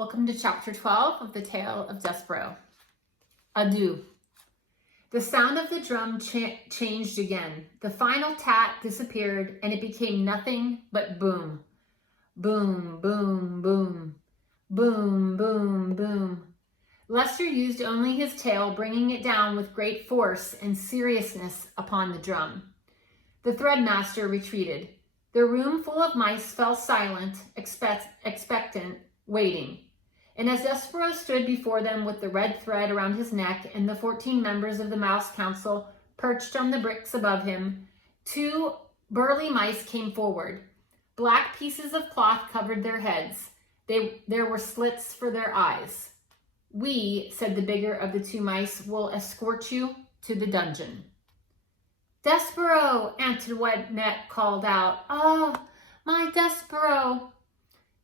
Welcome to chapter 12 of the tale of Despereaux. Adieu. The sound of the drum changed again. The final tat disappeared and it became nothing but boom. Boom, boom, boom. Boom, boom, boom. Lester used only his tail, bringing it down with great force and seriousness upon the drum. The threadmaster retreated. The room full of mice fell silent, expectant, waiting. And as Despereaux stood before them with the red thread around his neck and the 14 members of the Mouse Council perched on the bricks above him, 2 burly mice came forward. Black pieces of cloth covered their heads. There were slits for their eyes. "We," said the bigger of the 2 mice, "will escort you to the dungeon." "Despereaux," Antoinette called out. "Ah, my Despereaux."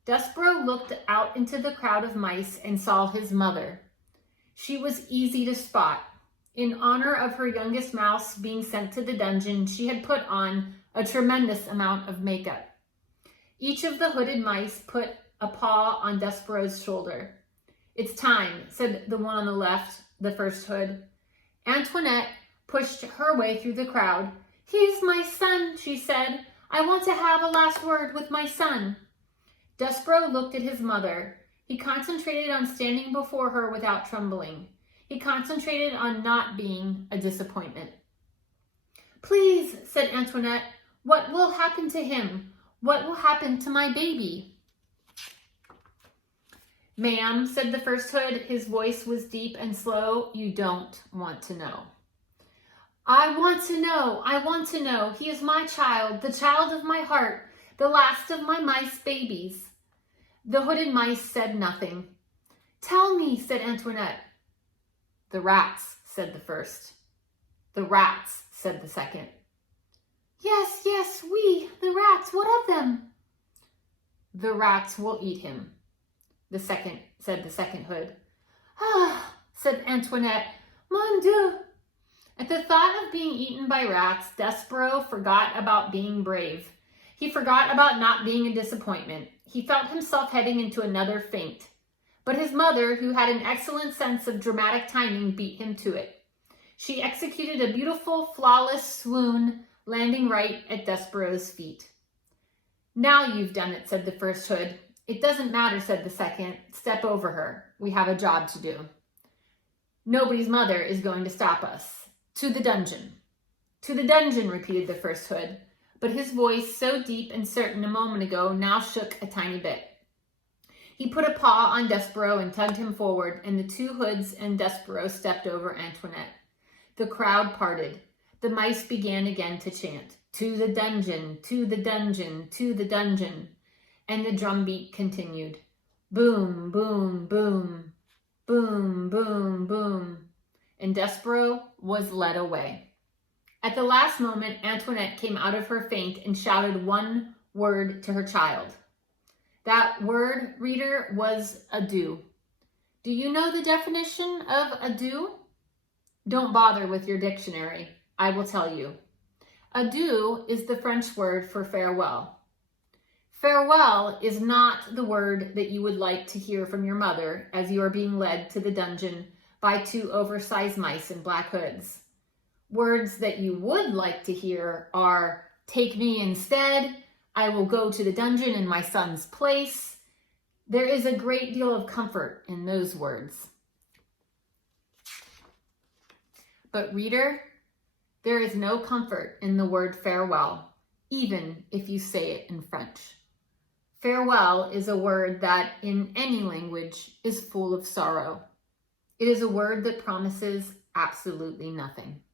Despereaux looked out into the crowd of mice and saw his mother. She was easy to spot. In honor of her youngest mouse being sent to the dungeon, she had put on a tremendous amount of makeup. Each of the hooded mice put a paw on Despereaux's shoulder. "It's time," said the one on the left, the first hood. Antoinette pushed her way through the crowd. "He's my son," she said. "I want to have a last word with my son." Despereaux looked at his mother. He concentrated on standing before her without trembling. He concentrated on not being a disappointment. "Please," said Antoinette, "what will happen to him? What will happen to my baby?" "Ma'am," said the first hood, his voice was deep and slow, "you don't want to know." "I want to know. I want to know. He is my child, the child of my heart, the last of my mice babies." The hooded mice said nothing. "Tell me," said Antoinette. "The rats," said the first. "The rats," said the second. Yes, the rats, what of them?" "The rats will eat him," said the second hood. "Ah," said Antoinette, "Mon Dieu." At the thought of being eaten by rats, Despereaux forgot about being brave. He forgot about not being a disappointment. He felt himself heading into another faint. But his mother, who had an excellent sense of dramatic timing, beat him to it. She executed a beautiful, flawless swoon, landing right at Despereaux's feet. "Now you've done it," said the first hood. "It doesn't matter," said the second. "Step over her. We have a job to do." "Nobody's mother is going to stop us. To the dungeon." "To the dungeon," repeated the first hood. But his voice, so deep and certain a moment ago, now shook a tiny bit. He put a paw on Despereaux and tugged him forward, and the 2 hoods and Despereaux stepped over Antoinette. The crowd parted. The mice began again to chant, "To the dungeon, to the dungeon, to the dungeon." And the drumbeat continued. Boom, boom, boom. Boom, boom, boom. And Despereaux was led away. At the last moment, Antoinette came out of her faint and shouted one word to her child. That word, reader, was adieu. Do you know the definition of adieu? Don't bother with your dictionary. I will tell you. Adieu is the French word for farewell. Farewell is not the word that you would like to hear from your mother as you are being led to the dungeon by 2 oversized mice in black hoods. Words that you would like to hear are, "Take me instead," "I will go to the dungeon in my son's place." There is a great deal of comfort in those words. But reader, there is no comfort in the word farewell, even if you say it in French. Farewell is a word that, in any language, is full of sorrow. It is a word that promises absolutely nothing.